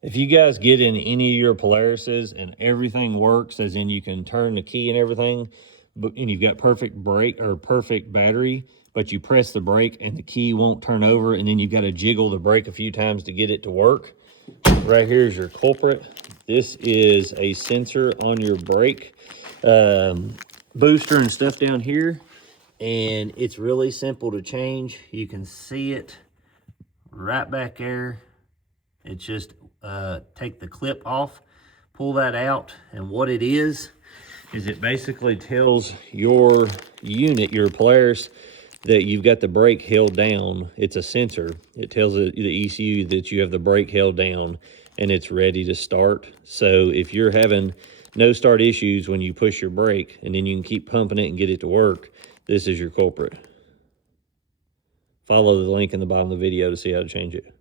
If you guys get in any of your Polarises and everything works, as in you can turn the key and everything, and you've got perfect brake or perfect battery, but you press the brake and the key won't turn over, and then you've got to jiggle the brake a few times to get it to work, right here is your culprit. This is a sensor on your brake booster and stuff down here, and it's really simple to change. You can see it right back there. It's just take the clip off, pull that out, and what it is it basically tells your unit, your Polaris, that you've got the brake held down. It's a sensor. It tells the ECU that you have the brake held down and it's ready to start. So if you're having no start issues when you push your brake, and then you can keep pumping it and get it to work, this is your culprit. Follow the link in the bottom of the video to see how to change it.